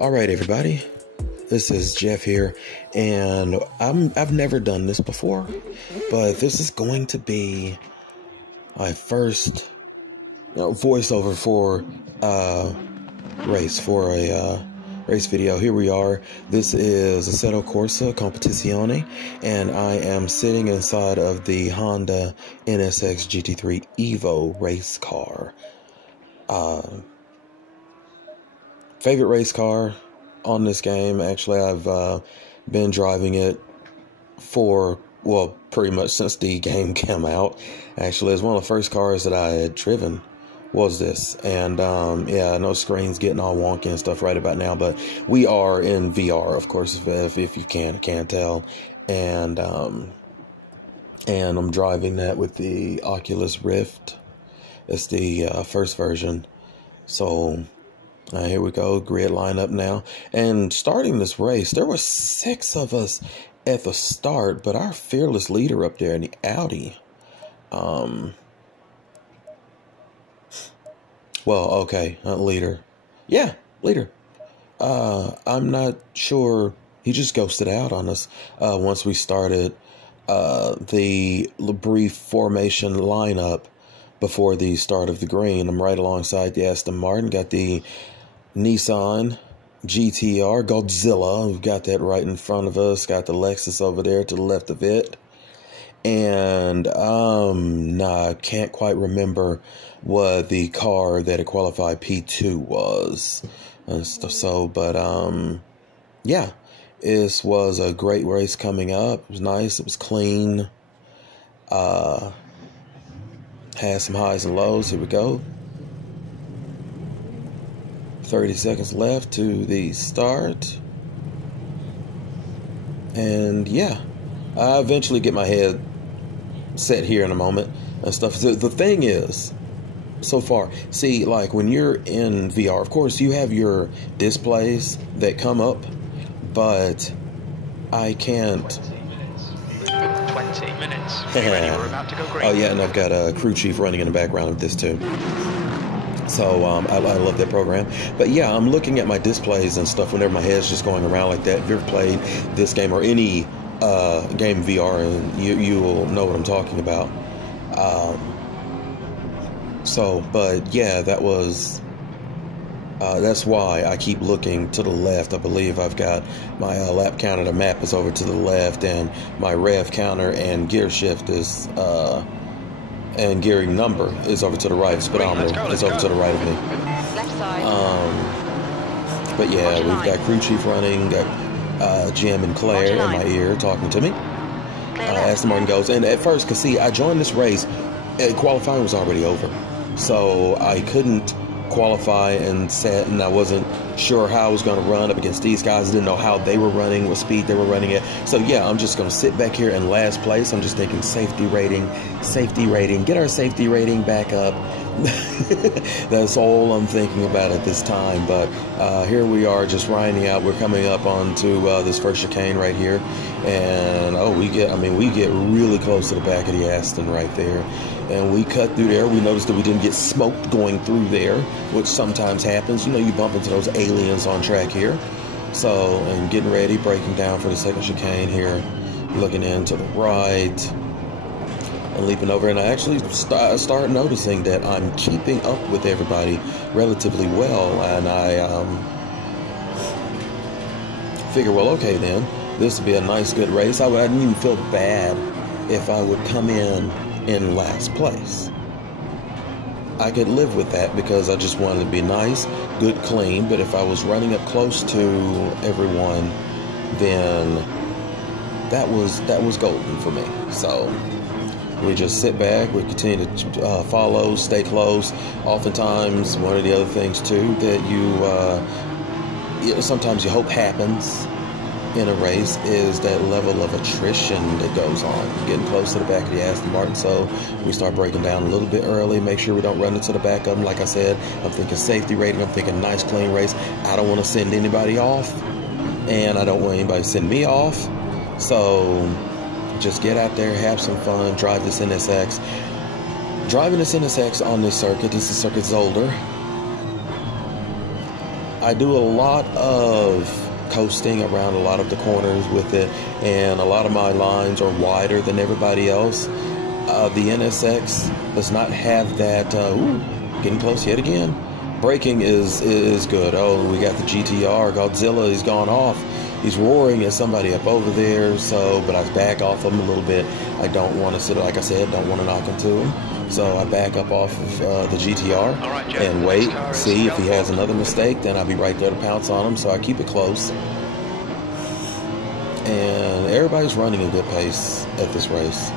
All right, everybody. This is Jeff here, and I've never done this before, but this is going to be my first voiceover for a race video. Here we are. This is Assetto Corsa Competizione, and I am sitting inside of the Honda NSX GT3 Evo race car. Favorite race car on this game. Actually, I've been driving it for, well, pretty much since the game came out. Actually, it's one of the first cars that I had driven was this. And yeah, I know screen's getting all wonky and stuff right about now, but we are in VR, of course, if you can't tell. And I'm driving that with the Oculus Rift. It's the first version. So here we go, grid lineup now. And starting this race, there were 6 of us at the start, but our fearless leader up there in the Audi, leader. Yeah, leader. I'm not sure. He just ghosted out on us once we started the brief formation lineup before the start of the green. I'm right alongside the Aston Martin. Got the Nissan GTR Godzilla. We've got that right in front of us. Got the Lexus over there to the left of it. And I can't quite remember what the car that had qualified P2 was. Yeah, this was a great race coming up. It was nice. It was clean. Had some highs and lows. Here we go. 30 seconds left to the start. And yeah, I eventually get my head set here in a moment and stuff. The thing is, so far, see, like when you're in VR, of course, you have your displays that come up, but I can't. 20 minutes. We're about to go green. Oh yeah, and I've got a crew chief running in the background of this too. So I love that program. But yeah, I'm looking at my displays and stuff whenever my head's just going around like that. If you've ever played this game or any game VR, and you will know what I'm talking about. But yeah, that was that's why I keep looking to the left. I believe I've got my lap counter. The map is over to the left, and my rev counter and gear shift is and gearing number is over to the right. Speedometer is over to the right of me. Left side. But yeah, we've got crew chief running, got Jim and Claire in my ear talking to me. Aston Martin goes, and at first, cause see, I joined this race, qualifying was already over, so I couldn't qualify and set, and I wasn't sure how I was going to run up against these guys. I didn't know how they were running, what speed they were running at. So yeah, I'm just going to sit back here in last place. I'm just thinking safety rating, get our safety rating back up. That's all I'm thinking about at this time. But here we are, just riding out. We're coming up onto this first chicane right here, and we get really close to the back of the Aston right there. And we cut through there. We noticed that we didn't get smoked going through there, which sometimes happens. You know, you bump into those aliens on track here. So, and getting ready, breaking down for the second chicane here, looking in to the right, and leaping over. And I actually start noticing that I'm keeping up with everybody relatively well. And I figure, well, okay then, this would be a nice, good race. I didn't even feel bad if I would come in last place. I could live with that because I just wanted to be nice, good, clean. But if I was running up close to everyone, then that was golden for me. So we just sit back, we continue to follow, stay close. Oftentimes, one of the other things too that sometimes you hope happens in a race is that level of attrition that goes on. Getting close to the back of the Aston Martin, so we start breaking down a little bit early, make sure we don't run into the back of them. Like I said, I'm thinking safety rating, I'm thinking nice clean race. I don't want to send anybody off, and I don't want anybody to send me off. So just get out there, have some fun, drive this NSX. Driving this NSX on this circuit, this is circuit Zolder. I do a lot of coasting around a lot of the corners with it, and a lot of my lines are wider than everybody else. The NSX does not have that. Getting close yet again. Braking is good. Oh, we got the GTR Godzilla. He's gone off. He's roaring at somebody up over there. So, but I back off him a little bit. I don't want to sit, like I said, don't want to knock into him. So I back up off of the GTR and wait, see if he has another mistake. Then I'll be right there to pounce on him. So I keep it close. And everybody's running a good pace at this race.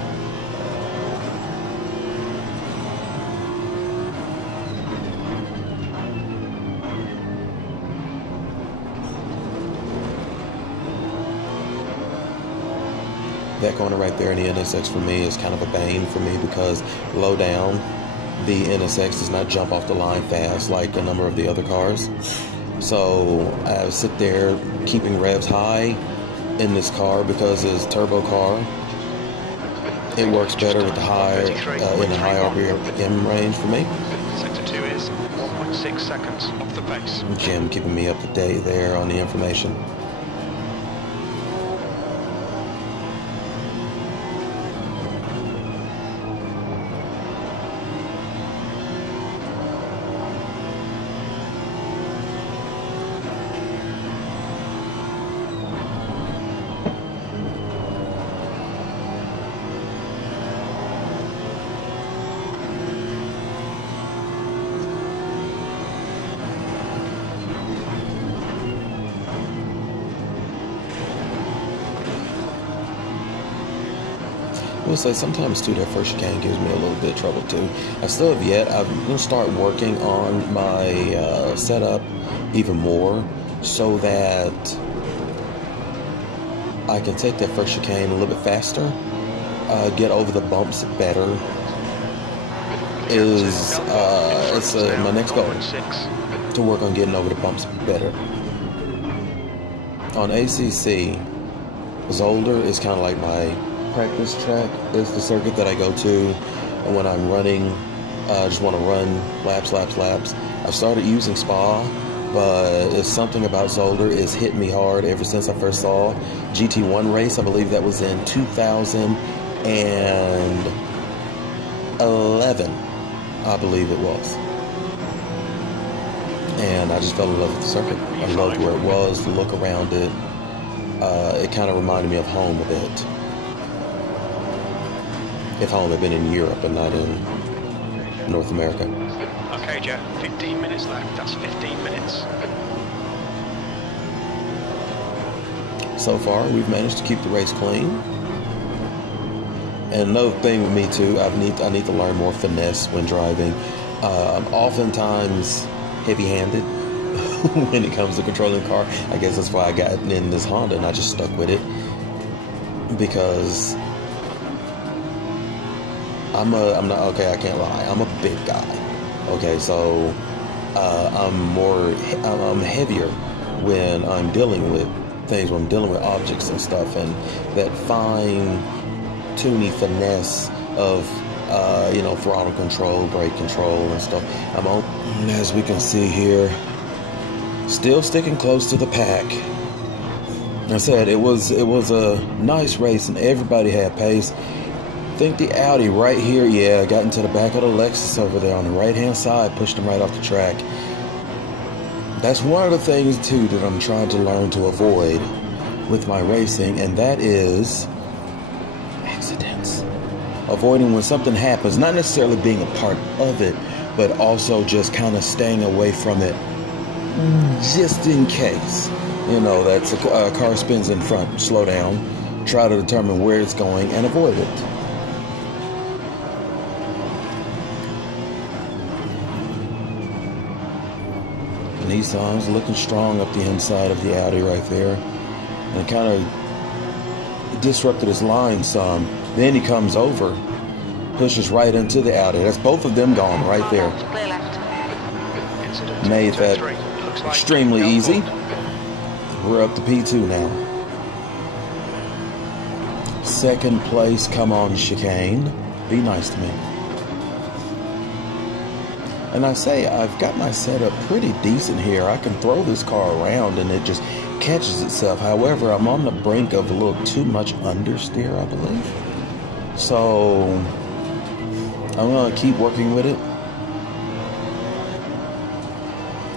That corner right there in the NSX for me is kind of a bane for me because low down, the NSX does not jump off the line fast like a number of the other cars. So I sit there keeping revs high in this car because it's a turbo car. It works better with the high in the high RPM range for me. Sector 2 is 1.6 seconds off the pace. Jim keeping me up to date there on the information. I will say sometimes too that first chicane gives me a little bit of trouble too. I still have yet. I'm going to start working on my setup even more so that I can take that first chicane a little bit faster, get over the bumps better. It's my next goal to work on getting over the bumps better. On ACC, Zolder is kind of like my practice track. It's the circuit that I go to, and when I'm running, I just want to run laps. I've started using Spa, but it's something about Zolder is hit me hard ever since I first saw GT1 race. I believe that was in 2011, I believe it was. And I just fell in love with the circuit. I loved where it was, the look around it. It kind of reminded me of home a bit. If home had been in Europe and not in North America. Okay, Jeff, 15 minutes left. That's 15 minutes. So far, we've managed to keep the race clean. And another thing with me too, I need to learn more finesse when driving. I'm oftentimes heavy-handed when it comes to controlling the car. I guess that's why I got in this Honda and I just stuck with it, because I'm not okay. I can't lie. I'm a big guy. Okay, so I'm heavier when I'm dealing with things. When I'm dealing with objects and stuff, and that fine-tuning finesse of throttle control, brake control, and stuff. I'm on, as we can see here, still sticking close to the pack. I said it was a nice race, and everybody had pace. I think the Audi right here, yeah, got into the back of the Lexus over there on the right-hand side, pushed them right off the track. That's one of the things, too, that I'm trying to learn to avoid with my racing, and that is accidents. Avoiding when something happens, not necessarily being a part of it, but also just kind of staying away from it just in case. You know, that's a car spins in front, slow down, try to determine where it's going, and avoid it. Nissan's looking strong up the inside of the Audi right there, and kind of disrupted his line some. Then he comes over, pushes right into the Audi. That's both of them gone right there. Made that extremely easy. We're up to P2 now. Second place, come on chicane. Be nice to me. And I say I've got my setup pretty decent here. I can throw this car around and it just catches itself. However, I'm on the brink of a little too much understeer, I believe. So I'm gonna keep working with it.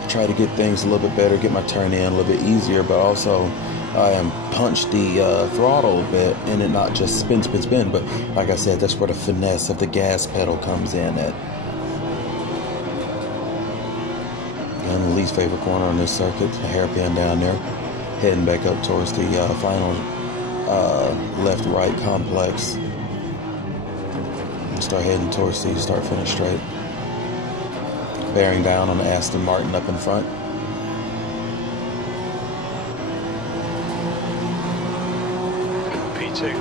Try to get things a little bit better, get my turn in a little bit easier, but also punch the throttle a bit and it not just spin, but like I said, that's where the finesse of the gas pedal comes in at. And the least favorite corner on this circuit, a hairpin down there, heading back up towards the final left-right complex. And start heading towards the start-finish straight. Bearing down on the Aston Martin up in front. P2.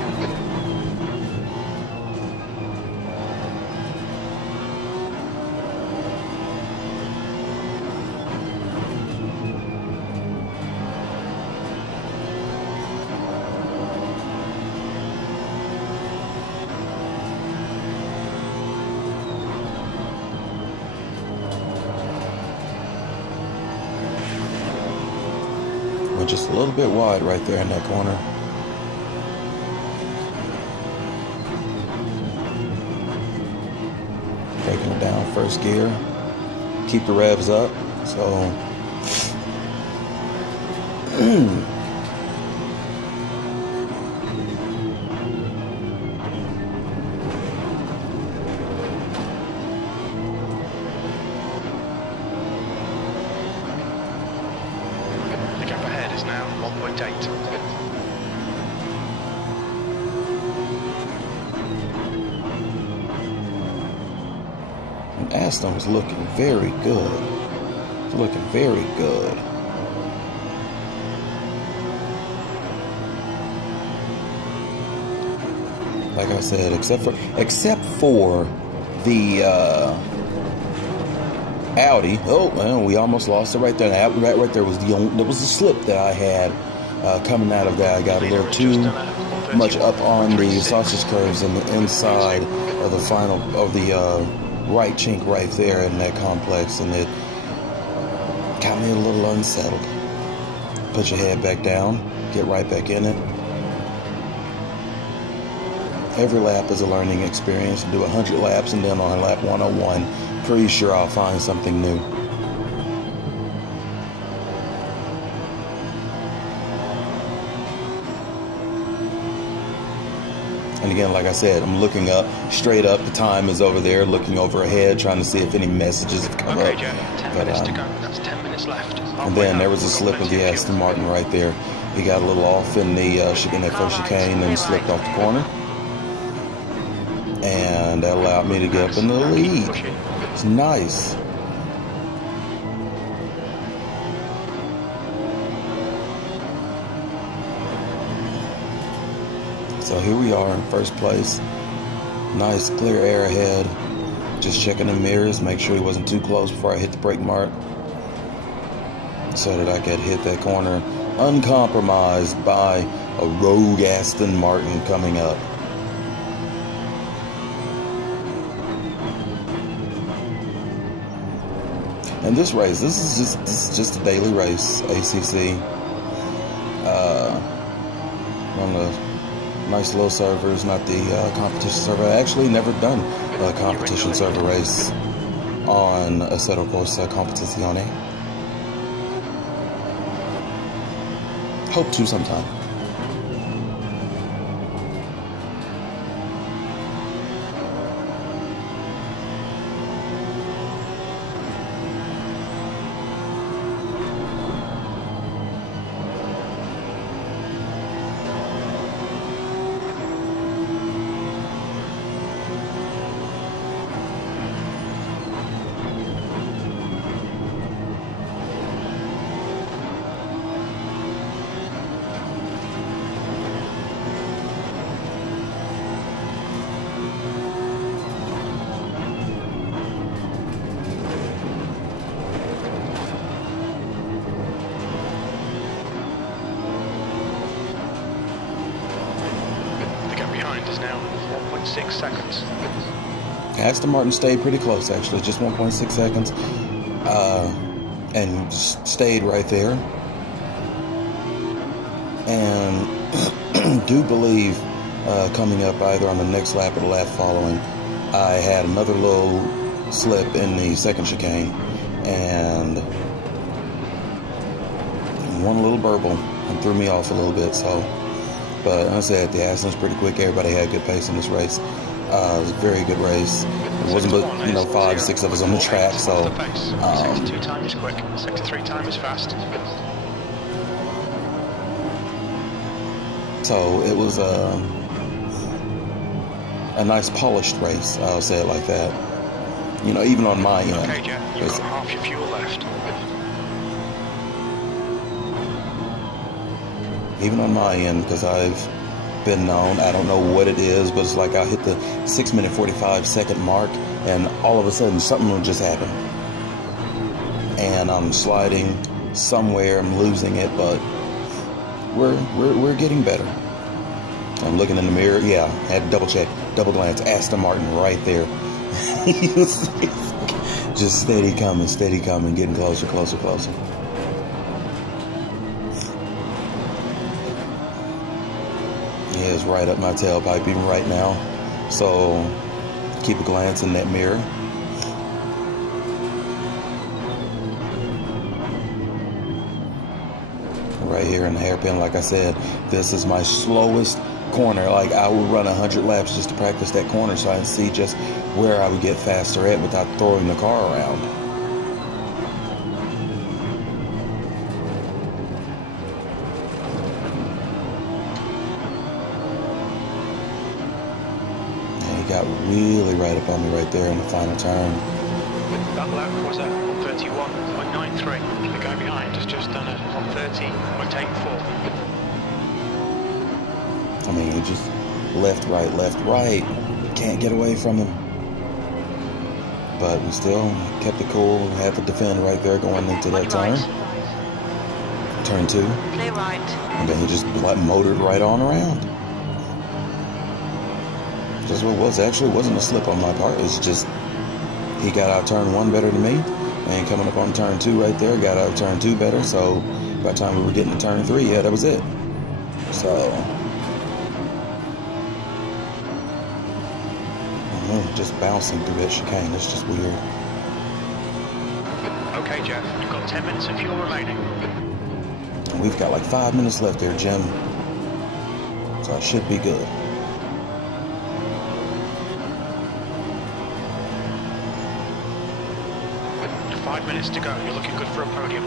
Went just a little bit wide right there in that corner. Breaking it down first gear. Keep the revs up. So The gap ahead is now 1.8. Aston was looking very good. Looking very good. Like I said, except for the Audi. Oh, well, we almost lost it right there. Right there was there was a slip that I had coming out of that. I got a little too much up on the sausage curves in the inside of the final of the right chink right there in that complex, and it got me a little unsettled. Put your head back down, get right back in it. Every lap is a learning experience. Do 100 laps, and then on lap 101, pretty sure I'll find something new. And again, like I said, I'm looking up, straight up. The time is over there, looking over ahead, trying to see if any messages have come up. Joe, 10 minutes to go. That's 10 minutes left. And then there was a slip of the Aston Martin right there. He got a little off in the in that first chicane and slipped off the corner. And that allowed me to get up in the lead. It's nice. So here we are in first place. Nice clear air ahead. Just checking the mirrors, make sure he wasn't too close before I hit the brake mark, so that I could hit that corner uncompromised by a rogue Aston Martin coming up. And this race, this is just a daily race, ACC. On the nice little servers, not the competition server. I actually never done a competition server race on Assetto Corsa Competizione. Hope to sometime. Is now 1.6 seconds. Aston Martin stayed pretty close, actually, just 1.6 seconds, and stayed right there. And do believe coming up either on the next lap or the lap following, I had another little slip in the second chicane and one little burble and threw me off a little bit. So, but I said the accident's pretty quick. Everybody had good pace in this race. It was a very good race. It wasn't but, you know, 5, 6 of us on the track. So 62 time is quick, 63 time is fast. So it was a nice polished race. I'll say it like that. You know, even on my end. Okay, Jeff, you've got half your fuel left. Even on my end, because I've been known, I don't know what it is, but it's like I'll hit the 6 minute 45 second mark and all of a sudden something will just happen. And I'm sliding somewhere, I'm losing it, but we're getting better. I'm looking in the mirror, yeah, I had to double check, double glance, Aston Martin right there. He was just steady coming, getting closer, closer, closer. Yeah, it's right up my tailpipe even right now. So keep a glance in that mirror. Right here in the hairpin, like I said, this is my slowest corner. Like I would run 100 laps just to practice that corner so I can see just where I would get faster at without throwing the car around. And he got really right up on me right there in the final turn. That lap was at 131.93. The guy behind has just done a 130.84. I mean, he just left, right. Can't get away from him. But we still kept it cool, had to defend right there going into that turn. Turn 2. Play right. And then he just motored right on around. Just what it was. Actually, it wasn't a slip on my part. It's just he got out turn 1 better than me. And coming up on turn 2 right there, got out turn 2 better. So by the time we were getting to turn 3, yeah, that was it. So just bouncing through that chicane, it's just weird. Okay, Jeff, you've got 10 minutes of fuel remaining. And we've got like 5 minutes left there, Jim. So I should be good. With 5 minutes to go, you're looking good for a podium.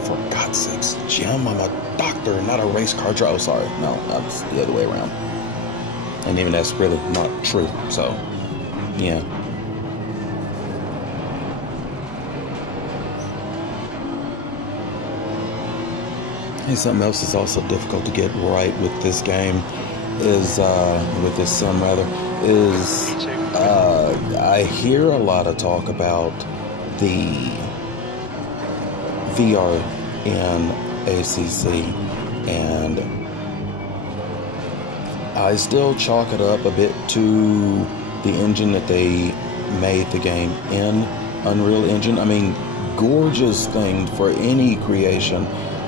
For God's sakes, Jim, I'm a doctor, not a race car driver. Oh, sorry. No, that's the other way around. And even that's really not true. So, yeah. Hey, something else that's also difficult to get right with this game is, with this sim rather, is I hear a lot of talk about the VR in ACC, and I still chalk it up a bit to the engine that they made the game in, Unreal Engine. I mean, gorgeous thing for any creation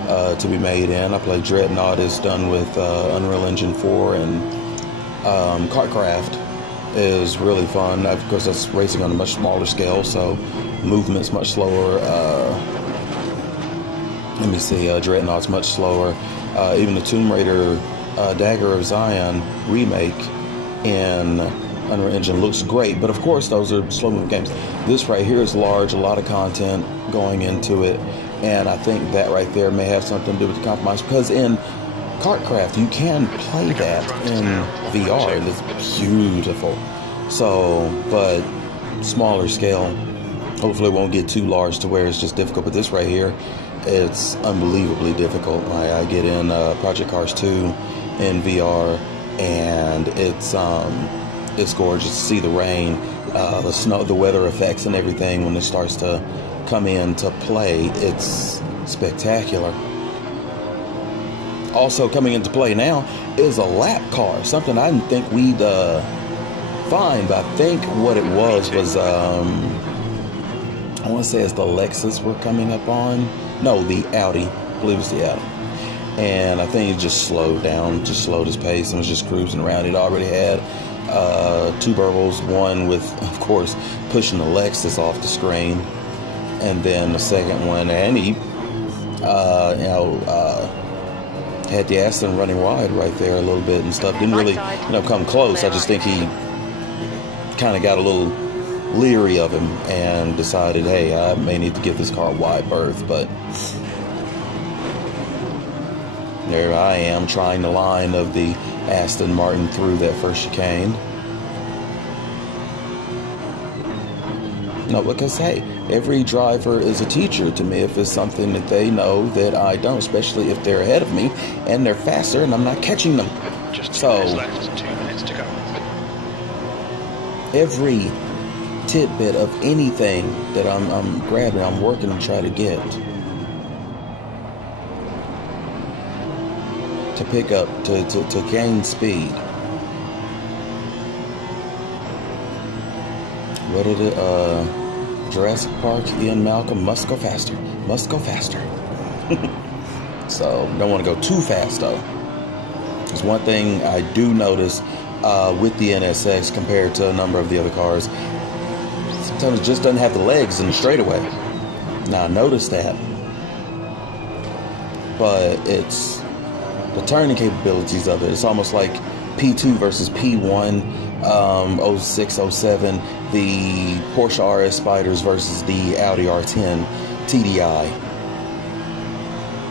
to be made in. I played Dreadnought, is done with Unreal Engine 4, and Kartcraft is really fun. Of course, that's racing on a much smaller scale, so movement's much slower. Let me see, Dreadnought's much slower. Even the Tomb Raider Dagger of Zion remake in Unreal Engine looks great, but of course those are slow-moving games. This right here is large, a lot of content going into it, and I think that right there may have something to do with the compromise, because in Kartcraft you can play that in VR, and it's beautiful. So, but smaller scale, hopefully it won't get too large to where it's just difficult, but this right here, it's unbelievably difficult. I get in Project Cars 2 in VR, and it's gorgeous to see the rain, the snow, the weather effects and everything when it starts to come into play. It's spectacular. Also coming into play now is a lap car, something I didn't think we'd find, but I think what it was I want to say it's the Lexus we're coming up on. No, the Audi. I believe it's the Audi. And I think he just slowed down, just slowed his pace and was just cruising around. He'd already had 2 burbles, one with, of course, pushing the Lexus off the screen, and then the second one, and he, had the Aston running wide right there a little bit and stuff. Didn't really, come close. I just think he kind of got a little leery of him and decided, hey, I may need to give this car a wide berth, but there I am trying the line of the Aston Martin through that first chicane. No, because, hey, every driver is a teacher to me if it's something that they know that I don't, especially if they're ahead of me and they're faster and I'm not catching them. Just 2 minutes left, 2 minutes to go. Every tidbit of anything that I'm grabbing, I'm working to try to get. To pick up, to gain speed. What did it, Jurassic Park, Ian Malcolm, must go faster. Must go faster. So, don't want to go too fast, though. There's one thing I do notice with the NSX compared to a number of the other cars. Sometimes it just doesn't have the legs in the straightaway. Now, I noticed that. But it's the turning capabilities of it. It's almost like P2 versus P1, 06, 07, the Porsche RS Spyders versus the Audi R10 TDI.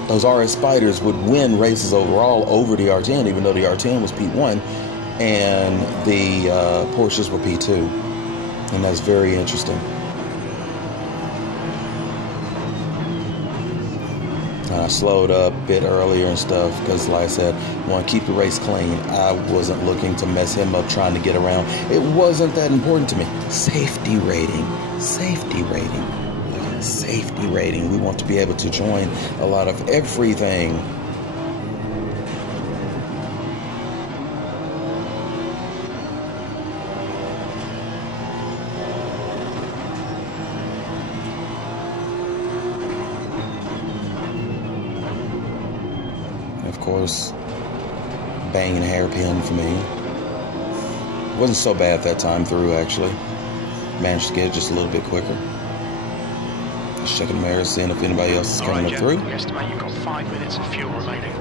Those RS Spyders would win races overall over the R10, even though the R10 was P1 and the Porsches were P2. And that's very interesting. I slowed up a bit earlier and stuff because, like I said, I want to keep the race clean. I wasn't looking to mess him up trying to get around. It wasn't that important to me. Safety rating. Safety rating. Look at safety rating. We want to be able to join a lot of everything. Of course, banging hairpin for me. Wasn't so bad that time through, actually. Managed to get it just a little bit quicker. Just checking the mirrors, seeing if anybody else is coming up through. We estimate you've got 5 minutes of fuel remaining.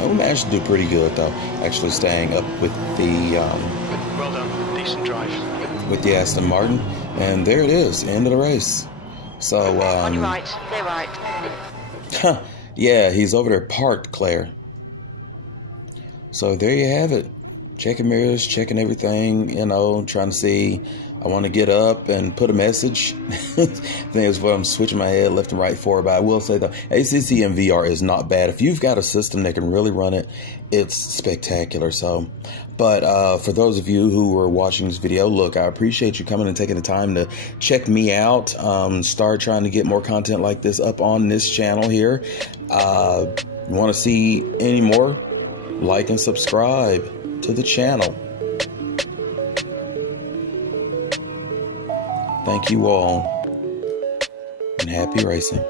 We managed to do pretty good, though. Actually staying up with the... well done. Decent drive. With the Aston Martin. And there it is, end of the race. So, on your right, clear right. Yeah, he's over there parked, Claire. So there you have it. Checking mirrors, checking everything, trying to see. I want to get up and put a message. I think that's what I'm switching my head left and right for. But I will say, though, ACC and VR is not bad. If you've got a system that can really run it, it's spectacular. So, but for those of you who are watching this video, look, I appreciate you coming and taking the time to check me out. Start trying to get more content like this up on this channel here. You want to see any more? Like and subscribe to the channel. Thank you all, and happy racing.